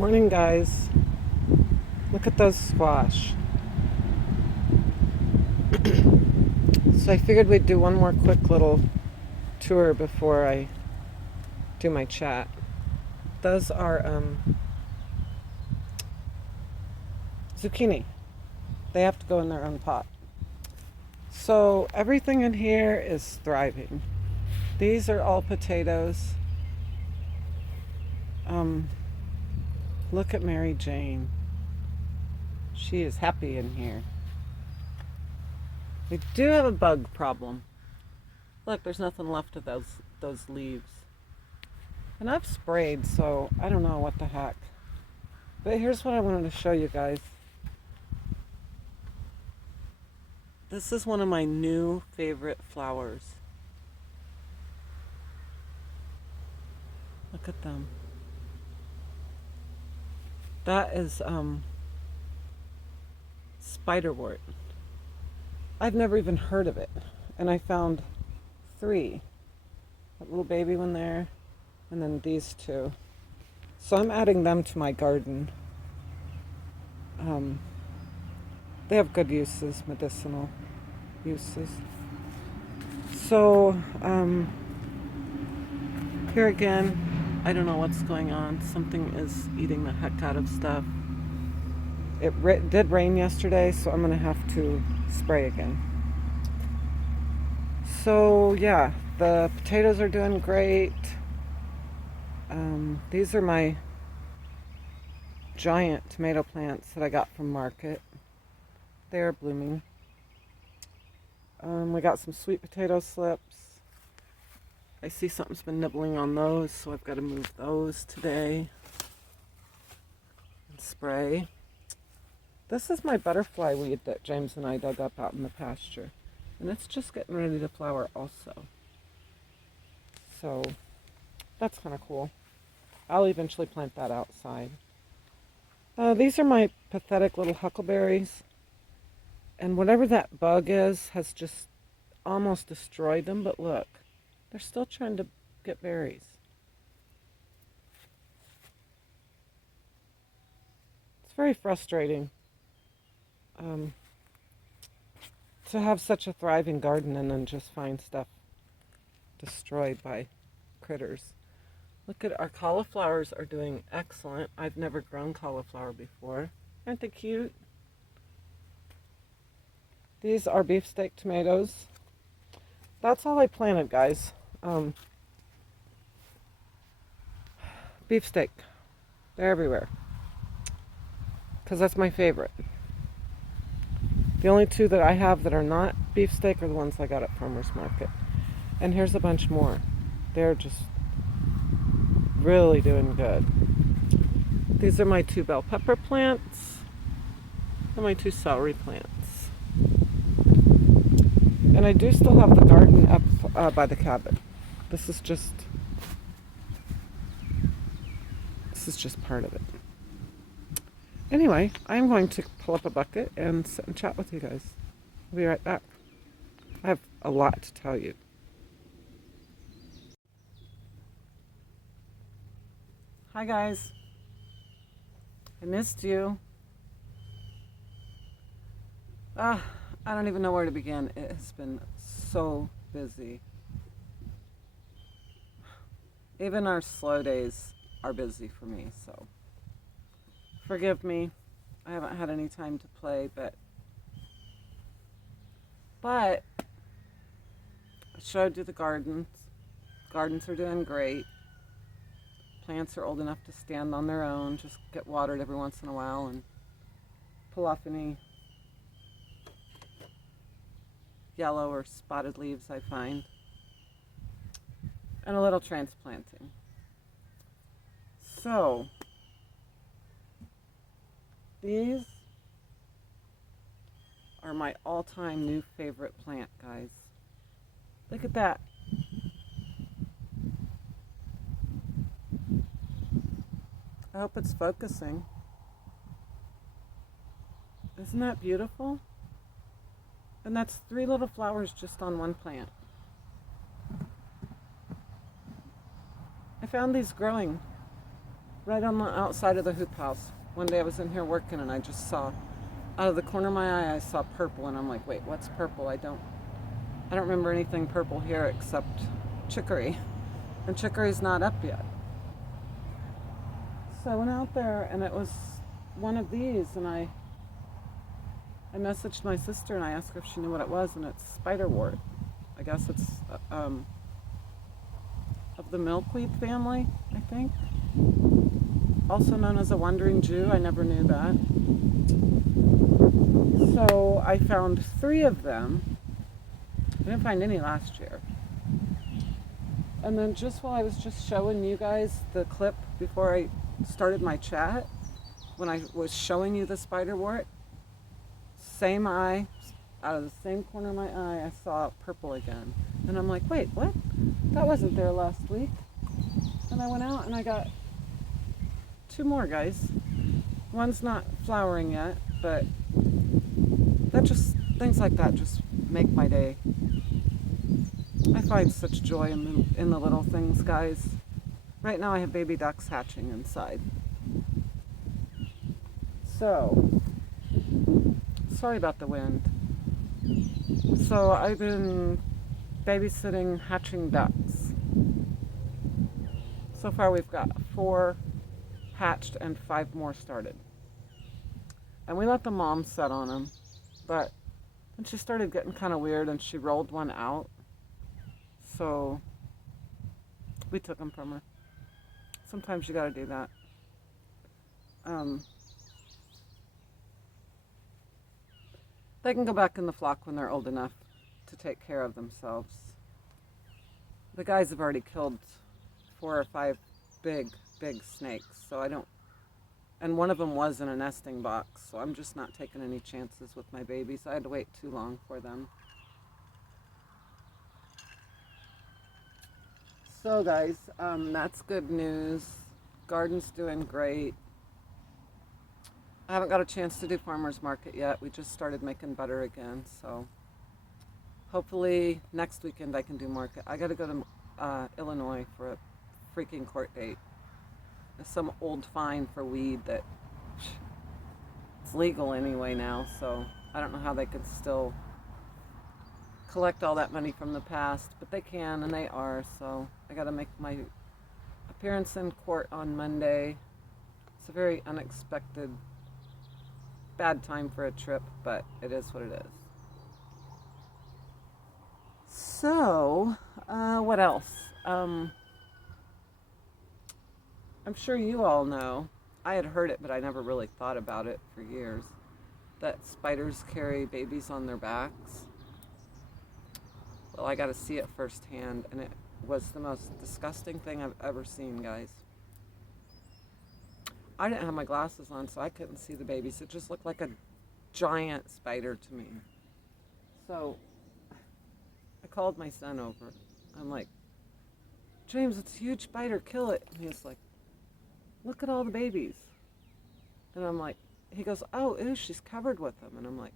Morning, guys. Look at those squash. So I figured we'd do one more quick little tour before I do my chat. Those are zucchini. They have to go in their own pot. So everything in here is thriving. These are all potatoes. Look at Mary Jane. She is happy in here. We do have a bug problem. Look, there's nothing left of those leaves. And I've sprayed, so I don't know what the heck. But here's what I wanted to show you guys. This is one of my new favorite flowers. Look at them. That is spiderwort. I've never even heard of it. And I found 3. That little baby one there, and then these 2. So I'm adding them to my garden. They have good uses, medicinal uses. So here again, I don't know what's going on. Something is eating the heck out of stuff. It did rain yesterday, so I'm going to have to spray again. So yeah, the potatoes are doing great. These are my giant tomato plants that I got from market. They're blooming. We got some sweet potato slips. I see something's been nibbling on those, so I've got to move those today and spray. This is my butterfly weed that James and I dug up out in the pasture. And it's just getting ready to flower also. So that's kind of cool. I'll eventually plant that outside. These are my pathetic little huckleberries. And whatever that bug is has just almost destroyed them. But look, they're still trying to get berries. It's very frustrating. To have such a thriving garden and then just find stuff destroyed by critters. Look at our cauliflowers are doing excellent. I've never grown cauliflower before. Aren't they cute? These are beefsteak tomatoes. That's all I planted, guys. Beefsteak. They're everywhere. Because that's my favorite. The only 2 that I have that are not beefsteak are the ones I got at farmer's market. And here's a bunch more. They're just really doing good. These are my 2 bell pepper plants and my 2 celery plants. And I do still have the garden up by the cabin. This is just part of it. Anyway, I'm going to pull up a bucket and sit and chat with you guys. I'll be right back. I have a lot to tell you. Hi guys. I missed you. I don't even know where to begin. It has been so busy. Even our slow days are busy for me, so forgive me. I haven't had any time to play, but I showed you the gardens. Gardens are doing great. Plants are old enough to stand on their own, just get watered every once in a while and pull off any yellow or spotted leaves I find. And a little transplanting. So, these are my all-time new favorite plant, guys. Look at that. I hope it's focusing. Isn't that beautiful? And that's 3 little flowers just on one plant. I found these growing right on the outside of the hoop house. One day I was in here working and I just saw, out of the corner of my eye, I saw purple and I'm like, wait, what's purple? I don't remember anything purple here except chicory. And chicory's not up yet. So I went out there and it was one of these and I messaged my sister and I asked her if she knew what it was, and it's spiderwort. I guess it's of the milkweed family, I think. Also known as a wandering Jew. I never knew that. So I found 3 of them. I didn't find any last year. And then just while I was just showing you guys the clip before I started my chat, when I was showing you the spiderwort, same eye, out of the same corner of my eye, I saw purple again. And I'm like, wait, what? That wasn't there last week. And I went out and I got 2 more, guys. One's not flowering yet, but things like that just make my day. I find such joy in the little things, guys. Right now I have baby ducks hatching inside. So, sorry about the wind. So I've been babysitting hatching ducks. So far we've got 4 hatched and 5 more started. And we let the mom set on them, but then she started getting kind of weird and she rolled one out. So we took them from her. Sometimes you gotta do that. They can go back in the flock when they're old enough to take care of themselves. The guys have already killed 4 or 5 big snakes, so I don't, and one of them was in a nesting box, so I'm just not taking any chances with my babies. I had to wait too long for them. So guys, that's good news. Garden's doing great. I haven't got a chance to do farmer's market yet. We just started making butter again, so hopefully next weekend I can do market. I got to go to Illinois for a freaking court date. There's some old fine for weed that it's legal anyway now, so I don't know how they could still collect all that money from the past, but they can and they are, so I got to make my appearance in court on Monday. It's a very unexpected bad time for a trip, but it is what it is. So, what else? I'm sure you all know, I had heard it, but I never really thought about it for years, that spiders carry babies on their backs. Well, I got to see it firsthand, and it was the most disgusting thing I've ever seen, guys. I didn't have my glasses on, so I couldn't see the babies. It just looked like a giant spider to me. So I called my son over. I'm like, James, it's a huge spider, kill it. And he's like, look at all the babies. And I'm like, he goes, oh, ew, she's covered with them. And I'm like,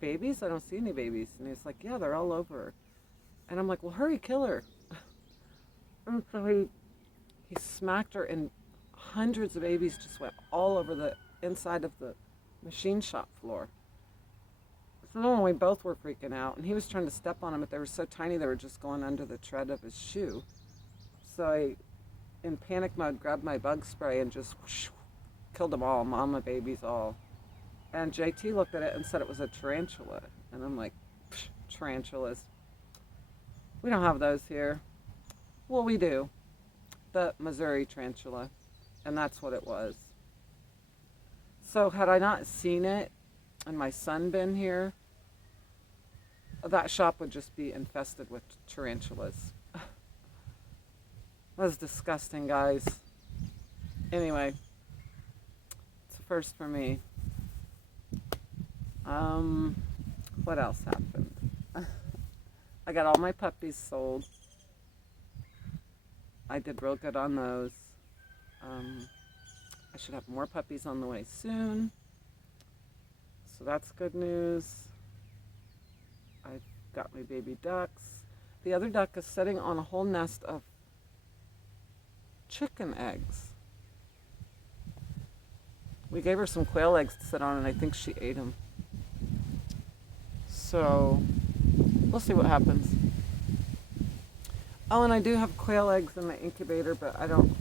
babies? I don't see any babies. And he's like, yeah, they're all over her. And I'm like, well, hurry, kill her. And so he smacked her, and hundreds of babies just went all over the inside of the machine shop floor. So then we both were freaking out, and he was trying to step on them, but they were so tiny they were just going under the tread of his shoe. So I, in panic mode, grabbed my bug spray and just whoosh, killed them all, mama babies all. And JT looked at it and said it was a tarantula. And I'm like, tarantulas. We don't have those here. Well, we do. The Missouri tarantula. And that's what it was. So had I not seen it and my son been here, that shop would just be infested with tarantulas. That was disgusting, guys. Anyway, it's a first for me. What else happened? I got all my puppies sold. I did real good on those. I should have more puppies on the way soon. So that's good news. I've got my baby ducks. The other duck is sitting on a whole nest of chicken eggs. We gave her some quail eggs to sit on, and I think she ate them. So we'll see what happens. Oh, and I do have quail eggs in the incubator, but I don't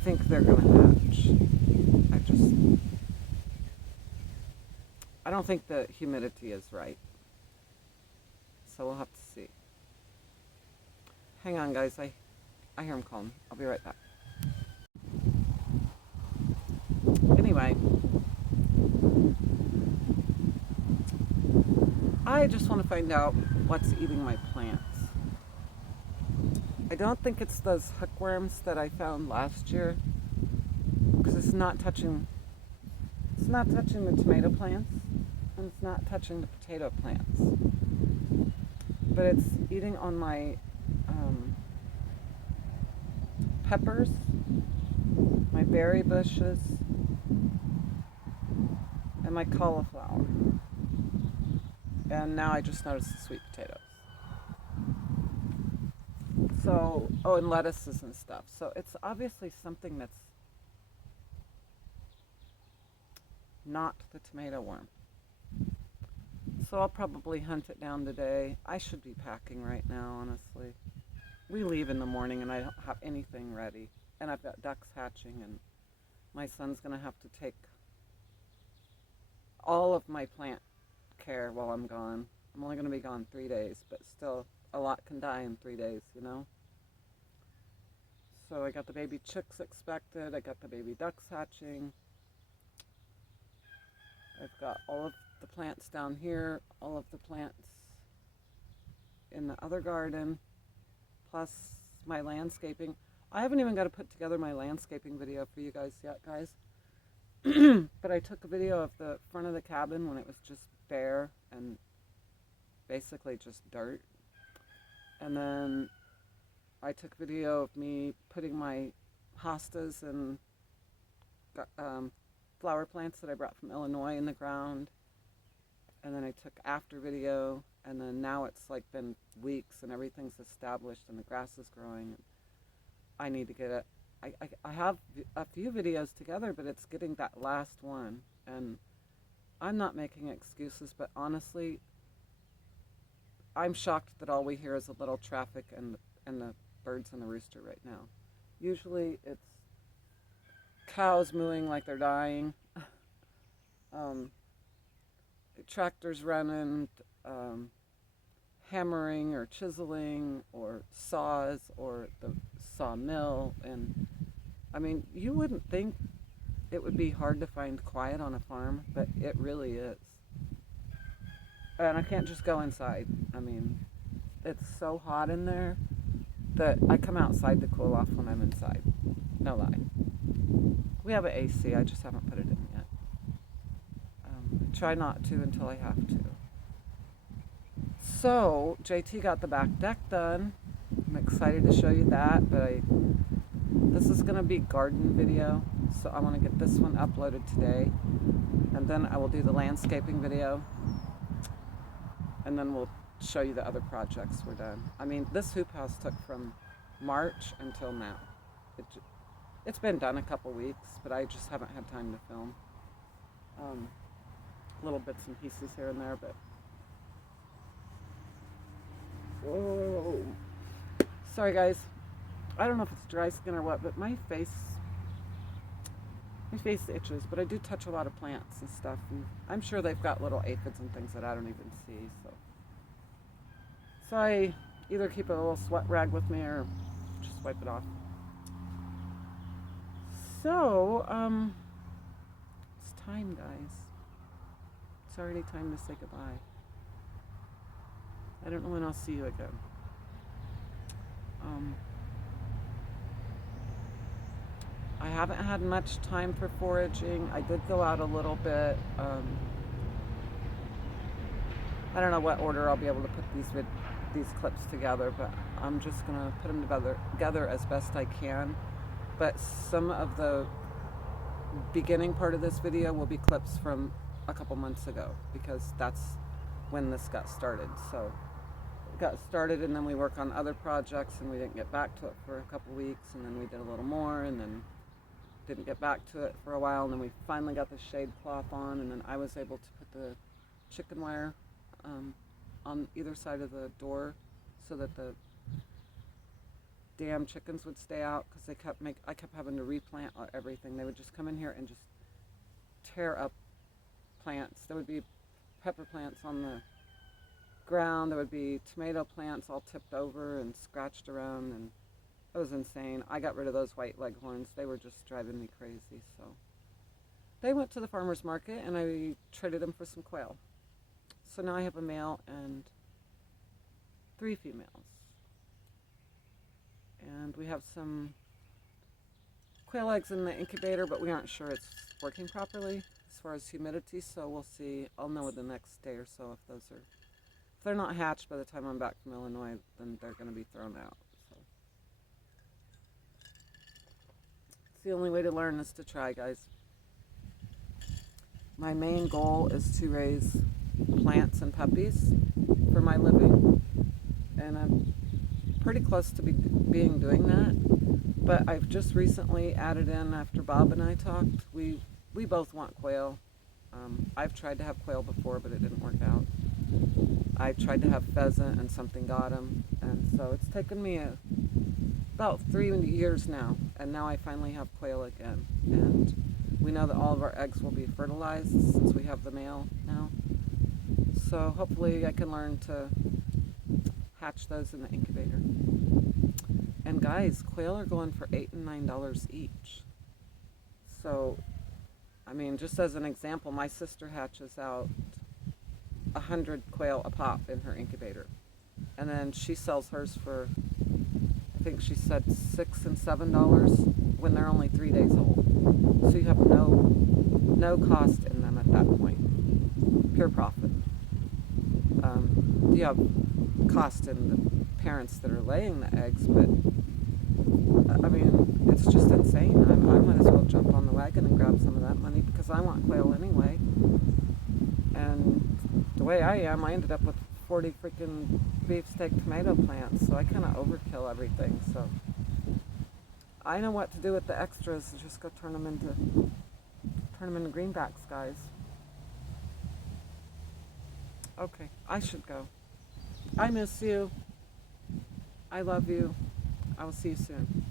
think they're gonna hatch. I don't think the humidity is right. So we'll have to see. Hang on, guys. I hear him calling. I'll be right back. Anyway, I just want to find out what's eating my plants. I don't think it's those hookworms that I found last year, because it's not touching the tomato plants, and it's not touching the potato plants, but it's eating on my peppers, my berry bushes, and my cauliflower. And now I just noticed the sweet potatoes. So, oh, and lettuces and stuff. So it's obviously something that's not the tomato worm. So I'll probably hunt it down today. I should be packing right now, honestly. We leave in the morning and I don't have anything ready. And I've got ducks hatching, and my son's going to have to take all of my plant care while I'm gone. I'm only going to be gone 3 days, but still a lot can die in 3 days, you know? So I got the baby chicks expected. I got the baby ducks hatching. I've got all of the plants down here, all of the plants in the other garden, plus my landscaping. I haven't even got to put together my landscaping video for you guys yet, guys. But I took a video of the front of the cabin when it was just bare and basically just dirt. And then I took a video of me putting my hostas and flower plants that I brought from Illinois in the ground. And then I took after video, and then now it's like been weeks and everything's established and the grass is growing. I need to get it. I have a few videos together, but it's getting that last one. And I'm not making excuses, but honestly, I'm shocked that all we hear is a little traffic and the birds and the rooster right now. Usually it's cows mooing like they're dying, tractors running, hammering or chiseling, or saws, or the sawmill. And I mean, you wouldn't think it would be hard to find quiet on a farm, but it really is. And I can't just go inside. I mean, it's so hot in there that I come outside to cool off when I'm inside. No lie. We have an AC, I just haven't put it in yet. Try not to until I have to. So, JT got the back deck done. I'm excited to show you that, but this is going to be garden video, so I want to get this one uploaded today. And then I will do the landscaping video. And then we'll show you the other projects we're done. I mean, this hoop house took from March until now. It's been done a couple weeks, but I just haven't had time to film. Little bits and pieces here and there, but... Whoa. Sorry, guys. I don't know if it's dry skin or what, but my face itches, but I do touch a lot of plants and stuff, and I'm sure they've got little aphids and things that I don't even see, so I either keep a little sweat rag with me or just wipe it off. So, it's time, guys. It's already time to say goodbye. I don't know when I'll see you again. I haven't had much time for foraging. I did go out a little bit. I don't know what order I'll be able to put these clips together, but I'm just gonna put them together as best I can. But some of the beginning part of this video will be clips from a couple months ago, because that's when this got started. So it got started, and then we work on other projects, and we didn't get back to it for a couple weeks, and then we did a little more, and then didn't get back to it for a while, and then we finally got the shade cloth on, and then I was able to put the chicken wire on either side of the door so that the damn chickens would stay out, because I kept having to replant everything. They would just come in here and just tear up plants. There would be pepper plants on the ground. There would be tomato plants all tipped over and scratched around, and it was insane. I got rid of those white leghorns. They were just driving me crazy. So they went to the farmer's market, and I traded them for some quail. So now I have a male and 3 females. And we have some quail eggs in the incubator, but we aren't sure it's working properly as far as humidity, so we'll see. I'll know in the next day or so if they're not hatched by the time I'm back from Illinois, then they're going to be thrown out. So it's the only way to learn is to try, guys. My main goal is to raise plants and puppies for my living, and I'm pretty close to being doing that. But I've just recently added in, after Bob and I talked, we both want quail. I've tried to have quail before, but it didn't work out. I tried to have pheasant and something got him, and so it's taken me about 3 years now, and now I finally have quail again. And we know that all of our eggs will be fertilized since we have the male now. So hopefully I can learn to hatch those in the incubator. And guys, quail are going for $8 and $9 each. So, I mean, just as an example, my sister hatches out 100 quail a pop in her incubator, and then she sells hers for, I think she said $6 and $7 when they're only 3 days old. So you have no cost in them at that point, pure profit. You have cost in the parents that are laying the eggs, but I mean, it's just insane. I might as well jump on the wagon and grab some of that money, because I want quail anyway. And the way I am, I ended up with 40 freaking beefsteak tomato plants, so I kind of overkill everything. So I know what to do with the extras, and just go turn them into greenbacks, guys. Okay, I should go. I miss you. I love you. I will see you soon.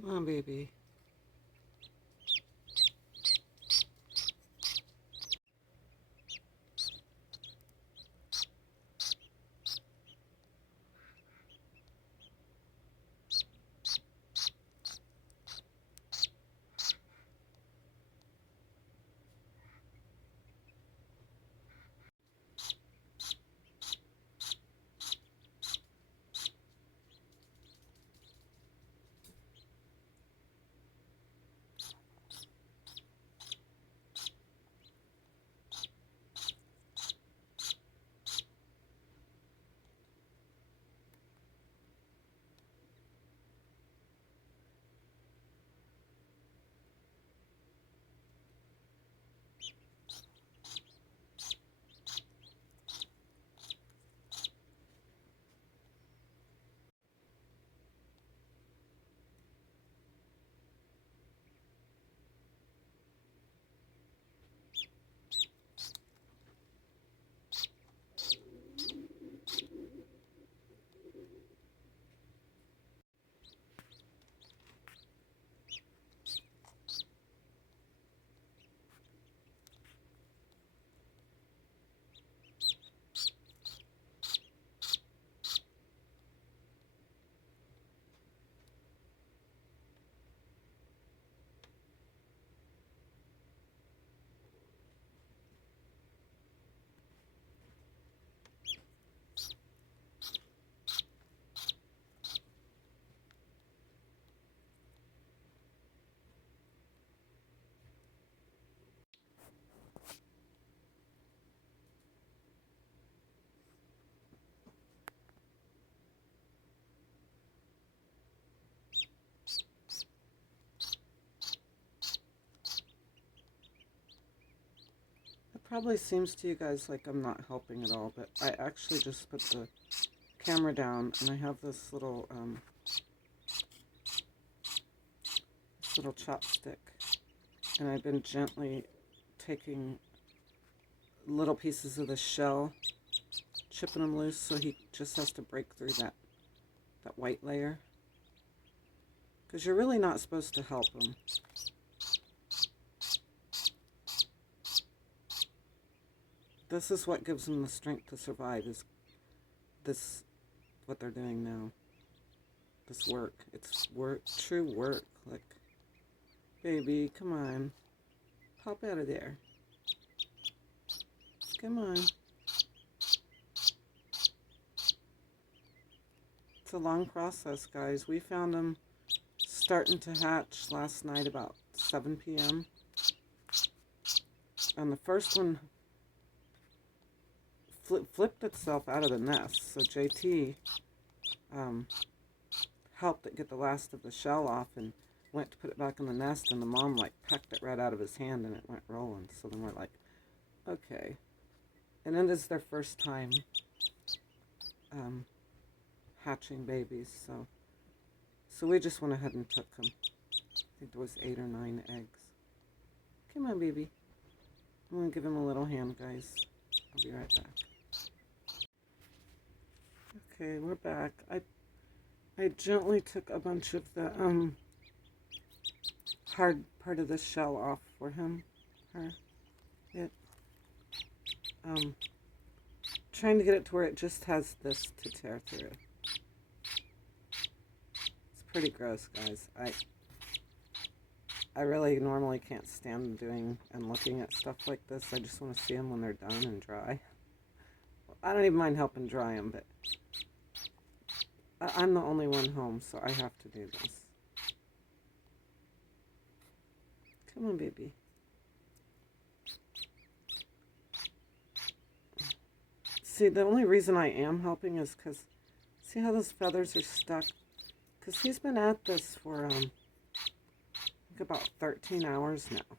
Come on, baby. probably seems to you guys like I'm not helping at all, but I actually just put the camera down and I have this little chopstick, and I've been gently taking little pieces of the shell, chipping them loose, so he just has to break through that white layer, because you're really not supposed to help him. This is what gives them the strength to survive, is this, what they're doing now. This work. It's work, true work. Like, baby, come on. Pop out of there. Come on. It's a long process, guys. We found them starting to hatch last night about 7 p.m. And the first one flipped itself out of the nest. So JT helped it get the last of the shell off and went to put it back in the nest, and the mom like pecked it right out of his hand and it went rolling. So then we're like, okay. And it is their first time hatching babies, so we just went ahead and took them. I think there was 8 or 9 eggs. Come on, baby. I'm gonna give him a little hand, guys. I'll be right back. Okay, we're back. I gently took a bunch of the hard part of the shell off for him, trying to get it to where it just has this to tear through. It's pretty gross, guys. I really normally can't stand doing and looking at stuff like this. I just want to see them when they're done and dry. I don't even mind helping dry them, but I'm the only one home, so I have to do this. Come on, baby. See, the only reason I am helping is because, see how those feathers are stuck? Because he's been at this for, I think about 13 hours now.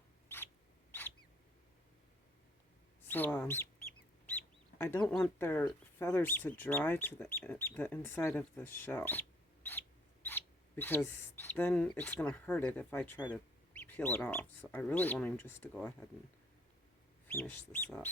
So, I don't want their feathers to dry to the inside of the shell, because then it's going to hurt it if I try to peel it off. So I really want him just to go ahead and finish this up.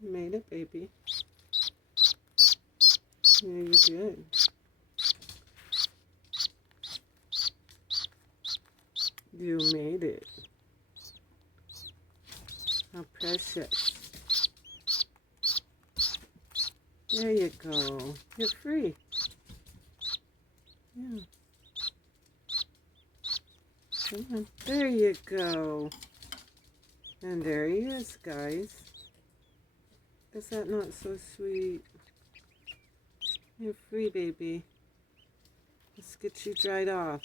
You made it, baby. Yeah, you did. You made it. How precious. There you go. You're free. Yeah. Come on. There you go. And there he is, guys. Is that not so sweet? You're free, baby. Let's get you dried off.